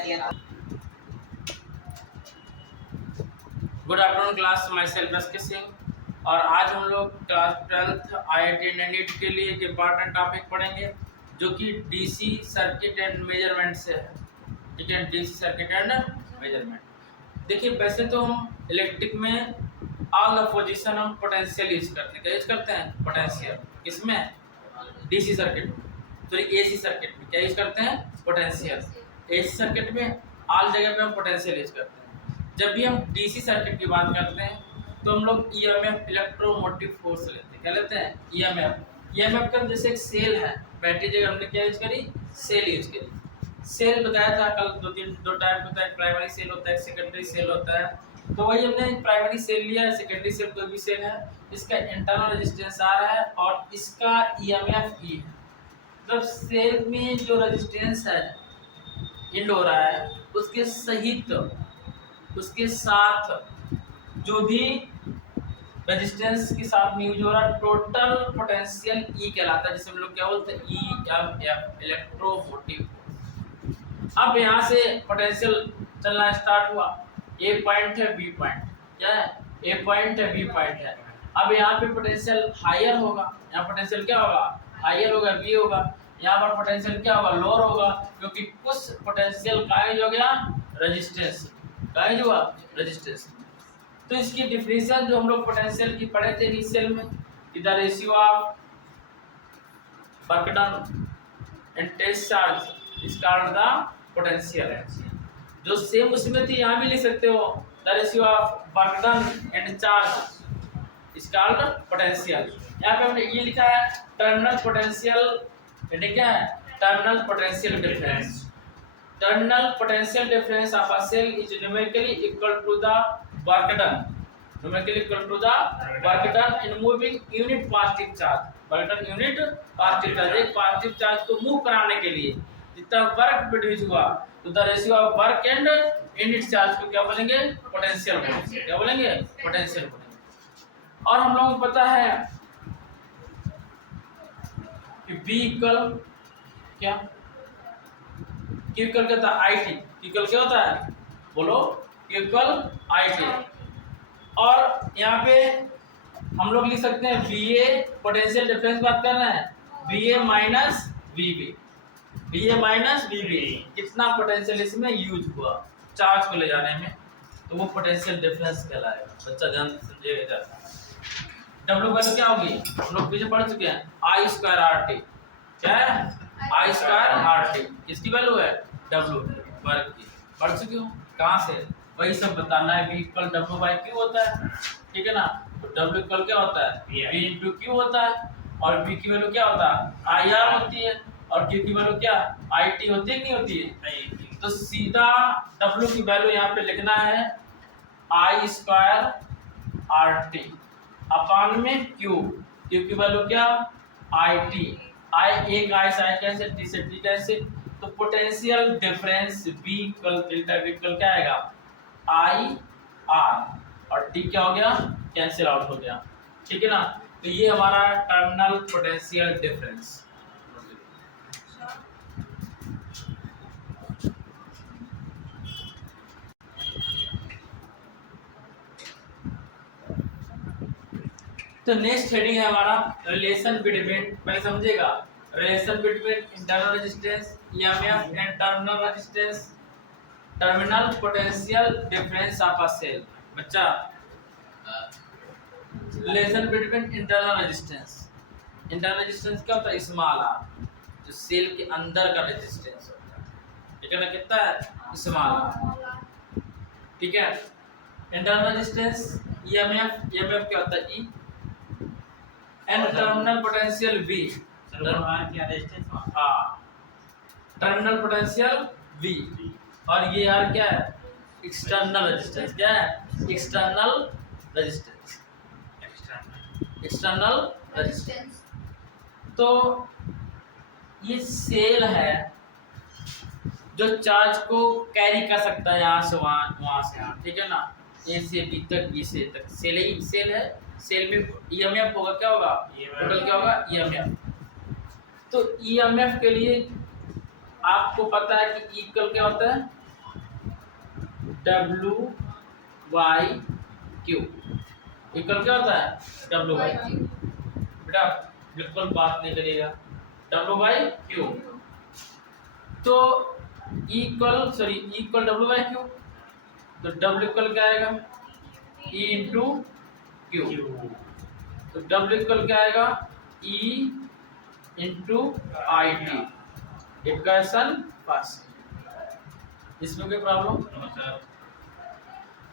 दिया। Good afternoon class, my self S के सिंह। और आज हम लोग क्लास 12th IIT NEET के लिए एक इम्पॉर्टेंट टॉपिक पढ़ेंगे जो कि डीसी सर्किट एंड मेजरमेंट से है। ठीक है, डीसी सर्किट एंड मेजरमेंट। देखिए, वैसे तो हम इलेक्ट्रिक में ऑल द पोजीशन हम पोटेंशियल यूज करते हैं। क्या यूज करते हैं? पोटेंशियल। किसमें? DC circuit. तो एसी सर्किट में क्या यूज करते हैं? पोटेंशियल। एसी सर्किट में ऑल जगह पे हम पोटेंशियल यूज करते हैं। जब भी हम डीसी सर्किट की बात करते हैं तो हम लोग ईएमएफ, इलेक्ट्रोमोटिव फोर्स लेते हैं। क्या लेते हैं? ईएमएफ। ईएमएफ का जैसे एक सेल है, बैटरी जगह हमने क्या यूज करी? सेल यूज करी। सेल बताया था कल, दो टाइप होता है, प्राइमरी सेल होता है, सेकेंडरी सेल होता है। तो वही हमने प्राइमरी सेल लिया है, सेकेंडरी सेल कोई भी सेल है, इसका इंटरनल रेजिस्टेंस आर है और इसका ईएमएफ ई है। जब सेल में जो रेजिस्टेंस है इंड हो रहा है उसके सहित उसके साथ जो भी रेजिस्टेंस के साथ में यूज हो रहा है टोटल पोटेंशियल ई कहलाता है, जिसे हम लोग क्या बोलते हैं? EMF, electromotive. अब यहाँ से पोटेंशियल चलना स्टार्ट हुआ। ए पॉइंट है, बी पॉइंट। क्या है? ए पॉइंट है, बी पॉइंट है। अब यहाँ पे पोटेंशियल हायर होगा, यहाँ पोटेंशियल क्या होगा? हायर होगा, बी होगा। यहाँ पर पोटेंशियल क्या होगा? लोअर होगा, क्योंकि कुछ पोटेंशियल का यूज हो गया रेजिस्टेंस, का यूज हुआ रेजिस्टेंस। तो इसकी डिफिनेशन जो हम लोग पोटेंशियल की पढ़े थे इनिशियल में, the ratio of work done and test charge is called the potential energy. जो सेम उसमें थी यहाँ भी लिख सकते हो, the ratio of work done and charge is called potential. यहाँ पे हमने ये लिखा है टर्मिनल पोटेंशियल, यानी क्या है? Terminal potential difference. Terminal potential difference of a cell is numerically equal to the work done. Numerically equal to the work done in moving unit positive charge. Work done unit positive charge. एक positive charge को move कराने के लिए जितना work produce हुआ, तो the ratio of work and unit charge को क्या बोलेंगे? पोटेंशियल बोलेंगे। क्या बोलेंगे? पोटेंशियल बोलेंगे। और हम लोगों को पता है कि V इक्वल क्या? Q इक्वल क्या होता है? IT। Q इक्वल क्या होता है? बोलो। Q equal IT। और यहाँ पे हम लोग लिख सकते हैं VA, पोटेंशियल डिफरेंस बात कर रहे हैं, VA minus VB। VA minus VB कितना पोटेंशियल इसमें यूज हुआ चार्ज को ले जाने में, तो वो पोटेंशियल डिफरेंस कहलाएगा। बच्चा ध्यान से समझिएगा। W वैल्यू क्या होगी? हम लोग पीछे पढ़ चुके हैं, I स्क्वायर RT। क्या है? I स्क्वायर RT किसकी वैल्यू है? W वर्ग की। पढ़ चुके हो? कहाँ से? वही सब बताना है। V इक्वल W/Q होता है, ठीक है ना? तो W इक्वल क्या होता है? V इंटू Q होता है। और V की वैल्यू क्या होता है? IR होती है। और Q की वैल्यू क्या? IT होती है कि नहीं होती है? तो सीधा W की वैल्यू यहाँ पे लिखना है I स्क्वायर RT अपान में Q। Q की वैल्यू क्या? IT। एक I से I कैंसिल, T से T कैंसिल, तो potential difference V equal delta V equal क्या आएगा? IR और T क्या हो गया? कैंसिल आउट हो गया, ठीक है ना? तो ये हमारा टर्मिनल पोटेंशियल डिफरेंस। तो नेक्स्ट हेडिंग है हमारा रिलेशन बिटवीन, पहले समझेगा, relation between internal resistance EMF and terminal resistance, terminal potential difference of a cell. बच्चा, relation between internal resistance, internal resistance क्या होता है? स्मॉल आर, जो सेल के अंदर का रेजिस्टेंस होता है, ठीक है ना? कितना है? स्मॉल आर, ठीक है। इंटरनल रेजिस्टेंस EMF क्या होता है? E and terminal potential V, terminal potential V। और ये यार क्या है? External resistance. क्या है? External resistance, external resistance. तो ये सेल है जो चार्ज को कैरी कर सकता है यहाँ से वहाँ, वहाँ से यहाँ, ठीक है ना? A से B तक, B से तक सेल ही सेल है। सेल में EMF होगा, क्या होगा? टोटल क्या होगा? EMF। तो EMF के लिए आपको पता है कि इक्वल क्या होता है? डब्ल्यू बाई क्यू इक्वल क्या होता है डब्ल्यू बाई क्यू। बेटा बिल्कुल बात नहीं करिएगा, डब्ल्यू बाई क्यू। तो इक्वल डब्ल्यू बाई क्यू, तो डब्ल्यू इक्वल क्या आएगा ई इंटू क्यू। तो डब्ल्यू इक्वल क्या आएगा ई into I T. Equation first. इसमें कोई प्रॉब्लम?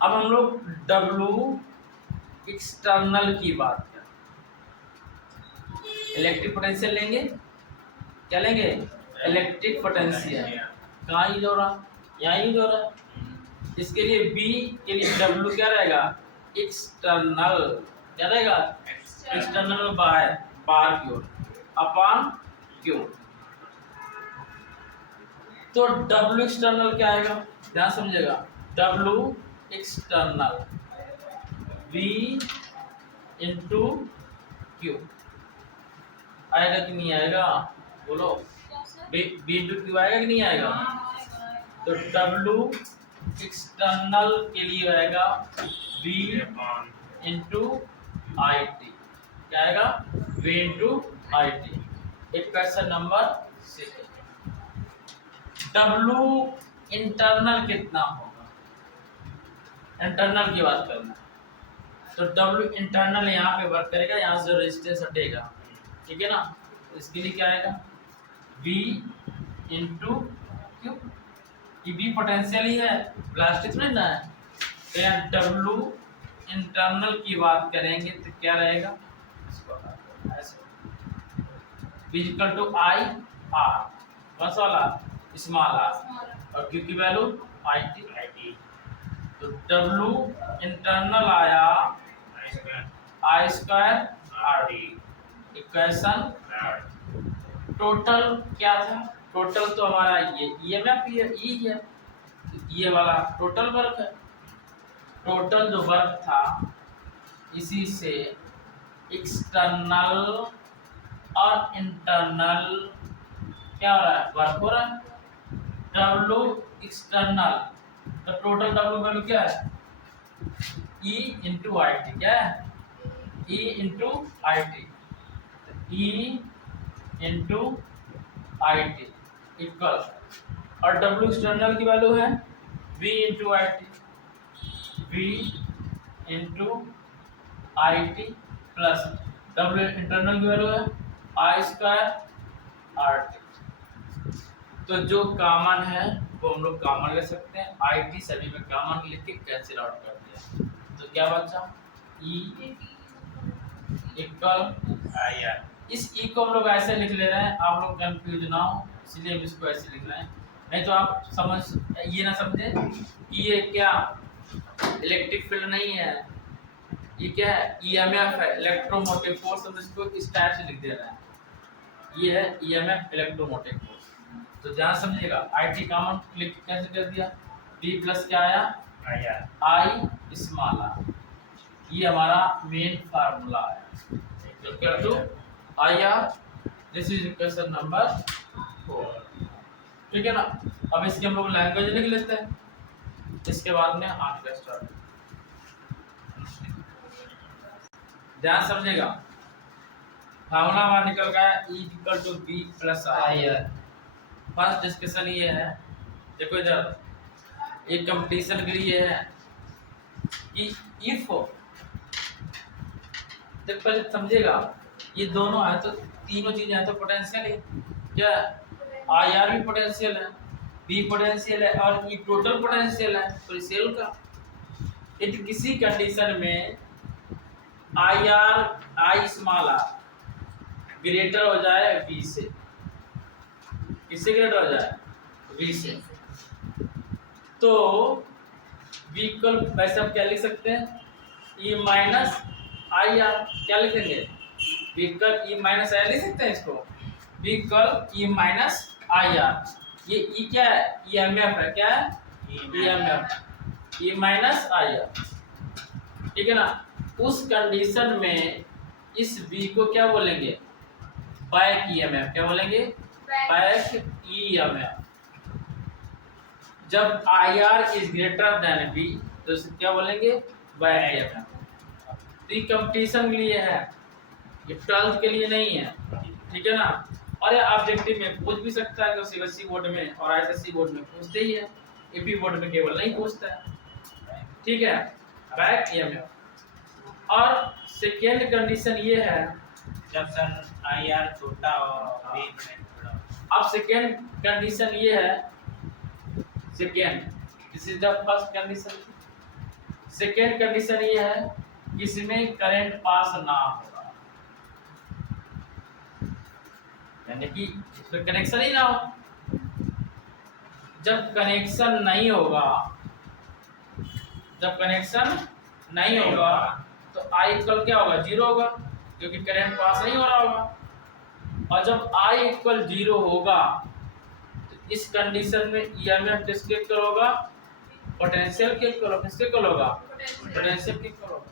अब हम लोग डब्ल्यू एक्सटर्नल की बात करें। इलेक्ट्रिक पोटेंशियल लेंगे, क्या लेंगे इलेक्ट्रिक पोटेंशियल। कहाँ यूज हो रहा, यहाँ यूज हो रहा। इसके लिए बी के लिए डब्ल्यू क्या रहेगा एक्सटर्नल, क्या रहेगा एक्सटर्नल में बाहर की ओर अपॉन क्यू। तो डब्ल्यू एक्सटर्नल क्या आएगा, ध्यान समझिएगा, W external V into Q आएगा कि नहीं आएगा, बोलो बी इंटू क्यू आएगा कि नहीं आएगा। तो डब्ल्यू एक्सटर्नल के लिए आएगा वी इंटू आई टी, क्या आएगा वी इंटू आई टी। एक क्वेश्चन नंबर 6। डब्ल्यू इंटरनल कितना होगा, इंटरनल की बात करना है। तो डब्ल्यू इंटरनल यहाँ पे वर्क करेगा, यहाँ से रेजिस्टेंस हटेगा, ठीक है ना। इसके लिए क्या आएगा V इंटू क्यू। ये भी पोटेंशियल ही है, प्लास्टिक में ना है। तो यहाँ डब्ल्यू इंटरनल की बात करेंगे तो क्या रहेगा फिजिकल टू आई आर, कौन सा वाला स्मॉल आर, और क्यू की वैल्यू आई टी। तो डब्ल्यू इंटरनल आया I square R D. Equation total क्या था, टोटल तो हमारा ये ईएमएफ है, ई है, ये वाला टोटल वर्क है। टोटल जो वर्क था इसी से एक्सटर्नल और इंटरनल क्या हो रहा है वर्क हो रहा है। डब्ल्यू एक्सटर्नल तो टोटल डब्ल्यू वैल्यू क्या है ई इंटू आई टी, क्या है E into I T, E into I T equal, और डब्ल्यू एक्सटर्नल की वैल्यू है V into I T, V into I T plus W internal की value है I square R T. तो जो common है वो हम लोग कॉमन ले सकते हैं, आई टी सभी में कॉमन लेके कैंसिल आउट कर दिया। तो क्या बचा ई इक्वल आई आर। इस ई को हम लोग ऐसे लिख ले रहे हैं, आप लोग कंफ्यूज ना हो इसलिए हम इसको ऐसे लिख रहे हैं, नहीं तो आप समझ ये ना समझे कि ये क्या इलेक्ट्रिक फील्ड नहीं है, ये क्या है ईएमएफ है, इलेक्ट्रोमोटिव फोर्स। हम इसको इस टाइप से लिख दे रहे हैं, ये है ईएमएफ इलेक्ट्रोमोटिव फोर्स। तो ध्यान समझिएगा, आई टी कॉमन क्लिक कैसे कर दिया, बी प्लस क्या आया आई स्मॉल आर, ये हमारा मेन फार्मूला है। Equal to I R, this is equation number 4, ठीक है ना। अब इसके हम लोग लैंग्वेज लिख लेते हैं, इसके बाद में आज का स्टार्ट। ध्यान समझिएगा, फार्मूला हमारा निकल गया E equal to B plus I R. First discussion ये है, देखो इधर एक कंपटीशन के लिए है कि इफ, जब पहले समझेगा ये दोनों है तो तीनों चीजें हैं तो पोटेंशियल है, क्या आई आर भी पोटेंशियल है, बी पोटेंशियल है और ये टोटल पोटेंशियल है सेल का। यदि किसी कंडीशन में I R I small R greater हो जाए बी से, किससे ग्रेटर हो जाए बी से, तो बी इक्वल वैसे हम क्या लिख सकते हैं ई माइनस आई आर, क्या लिखेंगे B equal E minus I लिख सकते हैं इसको, B equal E minus I R. ये ई क्या है ईएमएफ है, क्या है EMF E minus I R, ठीक है ना। उस कंडीशन में इस बी को क्या बोलेंगे बैक ईएमएफ, क्या बोलेंगे बैक ईएमएफ। जब I R is greater than B तो इसे क्या बोलेंगे, बैक ईएमएफ। तो ये कंपटीशन के लिए है, ये 12th के लिए नहीं है, ठीक है ना। और ये ऑब्जेक्टिव में पूछ भी सकता है, तो सीबीएसई बोर्ड में और आईएसएससी बोर्ड में पूछते ही है, एपी बोर्ड में केवल नहीं पूछता है, ठीक है, बैक ईएमएफ। और सेकेंड कंडीशन ये है, जब सर आई आर छोटा और बी बड़ा। अब सेकेंड कंडीशन ये है, second, this is the first condition. Second condition ये है, इसमें करंट पास ना होगा, यानी कि इसमें कनेक्शन ही ना हो। जब कनेक्शन नहीं होगा, जब कनेक्शन नहीं होगा तो आई इक्वल क्या होगा, 0 होगा, क्योंकि करंट पास नहीं हो रहा होगा। और जब आई इक्वल 0 होगा तो इस कंडीशन में ईएमएफ किसके इक्वल होगा, पोटेंशियल के इक्वल, किसके इक्वल होगा, पोटेंशियल के इक्वल होगा।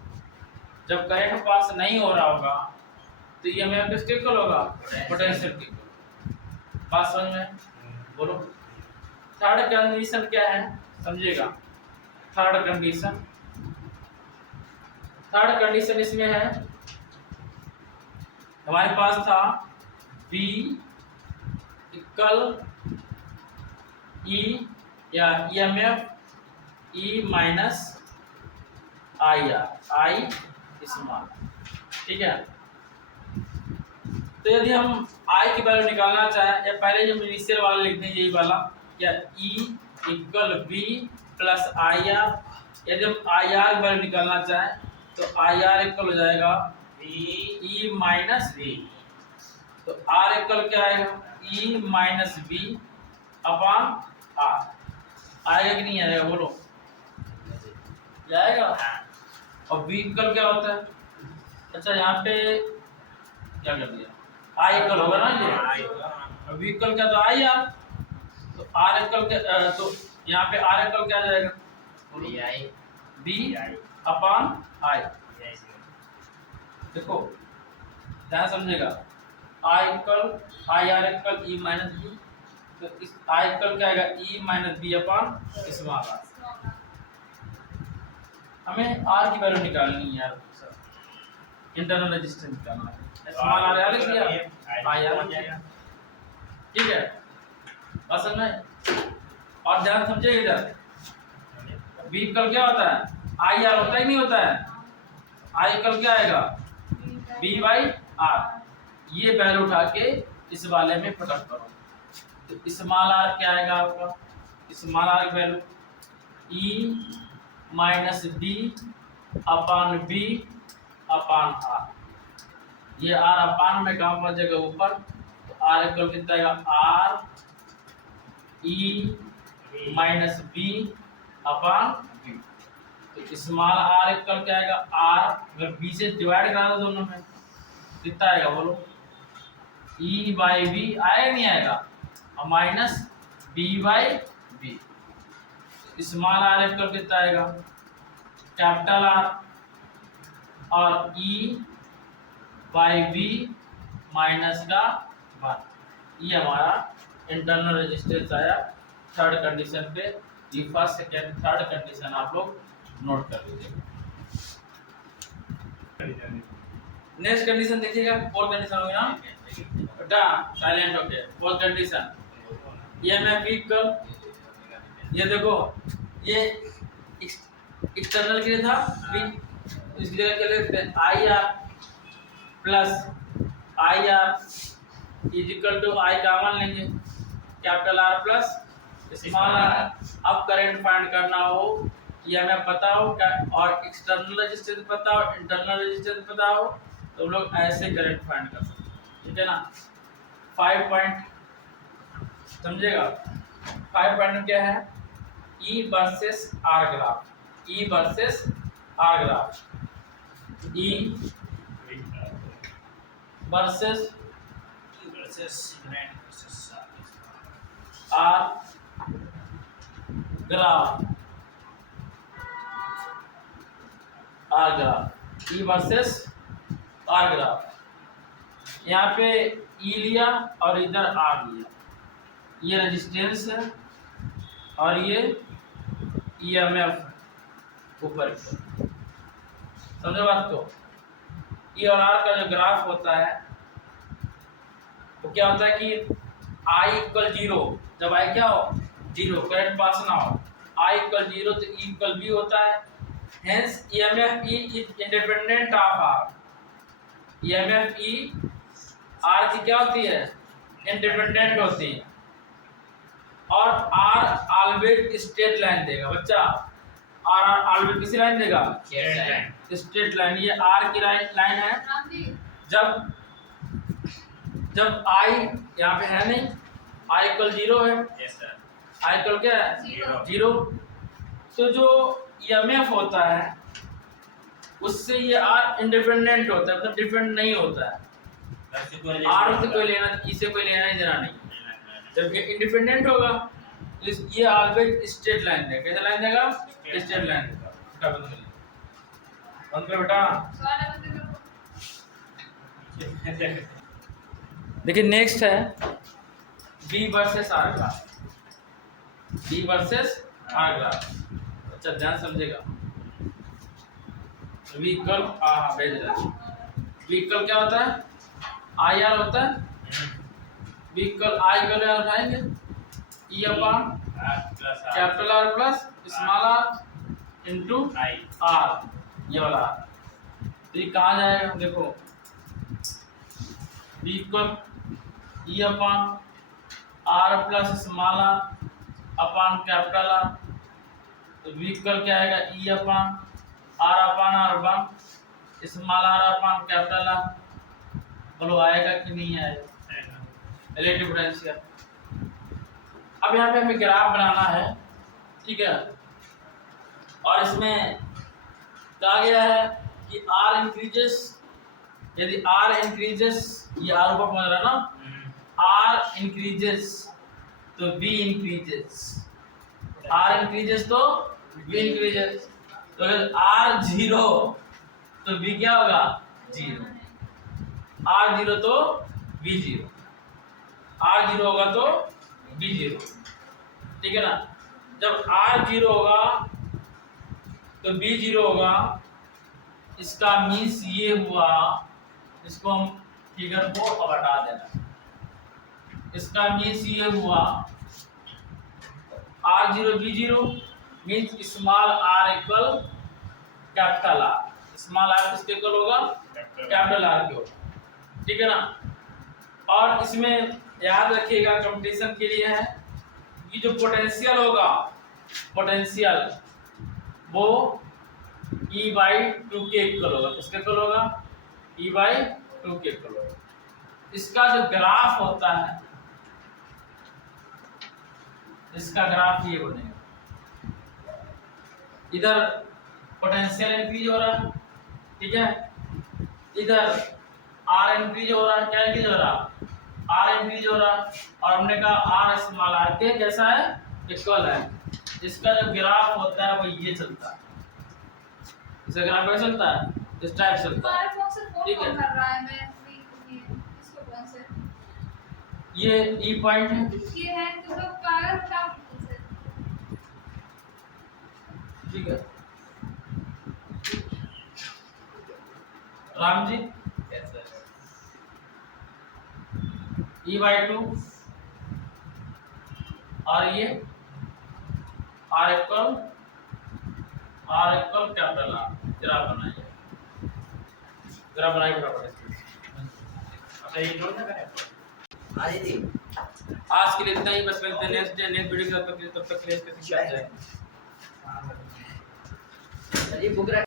जब करंट पास नहीं हो रहा होगा तो ईएमएफ किसके इक्वल होगा, पोटेंशियल के इक्वल। बात समझ में, बोलो। थर्ड कंडीशन क्या है, समझिएगा। थर्ड कंडीशन, थर्ड कंडीशन इसमें है, हमारे पास था B इक्वल E या EMF E minus I R, I small, ठीक है। तो यदि हम I की वैल्यू निकालना चाहें, या पहले जो इनिशियल वाला लिख दें, यही वाला, क्या E equal B plus I are. यदि हम आई आर की वैल्यू निकालना चाहें तो आई आर इक्वल हो जाएगा E माइनस बी। तो R इक्वल क्या आएगा, E minus B upon R। आएगा कि नहीं आएगा, बोलो, जाएगा। और B इक्वल क्या होता है, अच्छा यहाँ पे क्या कर दिया, I इक्वल होगा ना ये, और B इक्वल क्या, तो आई आर। तो R इक्वल क्या, तो यहाँ पे R इक्वल क्या जाएगा, B अपॉन I। देखो ध्यान समझेगा, I equal I R equal E minus B, तो इस आई इक्वल क्या आएगा, E minus B upon small R. हमें आर की वैल्यू निकालनी है यार, इंटरनल रेजिस्टेंस निकालना है। स्मॉल आर आ गया, आई आर, ठीक है, बस समझ में। और ध्यान समझिए इधर, बी इक्वल क्या होता है, आई आर होता ही नहीं होता है। आई इक्वल क्या आएगा, बी बाई आर। ये वैल्यू उठा के इस वाले में पुटअप करो, तो स्मॉल आर क्या आएगा आपका, स्मॉल आर की value E minus B upon B upon R. ये आर अपॉन में कहाँ पहुंचेगा, ऊपर, तो आर इक्वल कितना आएगा, R E minus B upon B. तो स्मॉल आर इक्वल क्या आएगा, आर अगर बी से डिवाइड करा दो दोनों में, कितना आएगा बोलो, ई बाई बी आएगा नहीं आएगा, और minus B by B. Small R equal कितना आएगा, कैपिटल आर और ई बाई बी माइनस का 1। ये हमारा इंटरनल रेजिस्टेंस आया थर्ड कंडीशन पे। ये फर्स्ट सेकेंड थर्ड कंडीशन आप लोग नोट कर लीजिएगा। नेक्स्ट कंडीशन देखिएगा, फोर्थ कंडीशन हो गया बेटा, साइलेंट होके। फोर्थ कंडीशन, ईएमएफ इक्वल, ये देखो ये एक्सटर्नल के लिए था, इसकी जगह क्या लिखते हैं, I R plus I R is equal to I common लेंगे, capital R plus small R. अब करंट फाइंड करना हो, ईएमएफ पता हो और एक्सटर्नल रेजिस्टेंस पता हो, इंटरनल रेजिस्टेंस पता हो, तो हम लोग ऐसे करंट फाइंड कर सकते हैं, ठीक है ना। 5 पॉइंट समझेगा, 5 पॉइंट क्या है, E versus R graph, E versus R graph, E versus R graph, R graph, E versus R graph. यहाँ पे ई लिया और इधर आर लिया, ये रेजिस्टेंस है और ये EMF ऊपर की ओर। समझे बात को? E और R का जो ग्राफ होता है वो क्या होता है कि I इक्वल 0, जब I क्या हो 0, करंट पास ना हो, I इक्वल 0 तो E इक्वल B होता है। Hence EMF E is independent of R। EMF E R की क्या होती है? इंडिपेंडेंट होती है। और R ऑलवेज स्ट्रेट लाइन देगा बच्चा। R ऑलवेज किसी लाइन देगा? Straight line. ये R की लाइन है। जब I यहाँ पे है नहीं, I इक्वल 0 है। Yes sir. I इक्वल क्या है? 0। तो जो EMF होता है उससे ये R इंडिपेंडेंट होता है, मतलब डिपेंड नहीं होता है। R से कोई लेना, E से कोई लेना ही देना नहीं। जब ये इंडिपेंडेंट होगा तो ये ऑलवेज स्ट्रेट लाइन देगा। कैसा लाइन देगा? स्ट्रेट लाइन देगा। बंद कर बेटा। देखिए नेक्स्ट है B versus R graph. B versus R graph. अच्छा ध्यान समझेगा। व्हीकल भेज रहा है। व्हीकल क्या होता है? IR होता है। व्हीकल I का वैल्यू उठाएंगे E upon capital R plus small r into R, ये वाला R। तो ये कहाँ जाएगा? देखो vehicle E upon R plus small r upon capital R। तो व्हीकल क्या आएगा? E upon R one small r upon capital R। बोलो आएगा कि नहीं आएगा? Relative potential. अब यहाँ पे हमें ग्राफ बनाना है, ठीक है। और इसमें कहा गया है कि R इंक्रीजेस, यदि R इंक्रीजेस, ये R ऊपर पहुंच रहा है ना, R इंक्रीजेस तो B इंक्रीजेस, R इंक्रीजेस तो B इंक्रीजेस। तो अगर R 0 तो B क्या होगा? 0। R 0 तो B 0, R 0 होगा तो B 0, ठीक है ना। जब R 0 होगा तो B 0 होगा। इसका मीन्स ये हुआ, इसको हम फिगर को अब हटा देना। इसका मीन्स ये हुआ R 0 B 0 means small r equal capital R। Small r किसके इक्वल होगा? कैपिटल R के होगा, ठीक है ना। और इसमें याद रखिएगा कंपटीशन के लिए है कि जो पोटेंशियल होगा, पोटेंशियल वो E/2 के इक्वल होगा। किसके इक्वल होगा? E/2 के इक्वल होगा। इसका जो ग्राफ होता है, इसका ग्राफ ये बनेगा। इधर पोटेंशियल इंक्रीज हो रहा है, ठीक है। इधर R इंक्रीज हो रहा है। क्या इंक्रीज हो रहा है? R इंक्रीज हो रहा है। और हमने कहा R स्मॉल r के जैसा है, इक्वल है। इसका जो ग्राफ होता है वो ये चलता है। इसका ग्राफ कैसे चलता है? इस टाइप चलता है, ठीक है। ये E पॉइंट है, ठीक है। राम जी E/2 और ये R equal capital R। Graph बनाइए, ग्राफ बनाइए बराबर। अच्छा ये नोट ना करें। आज के लिए इतना ही, बस मिलते हैं नेक्स्ट वीडियो के तब तक के लिए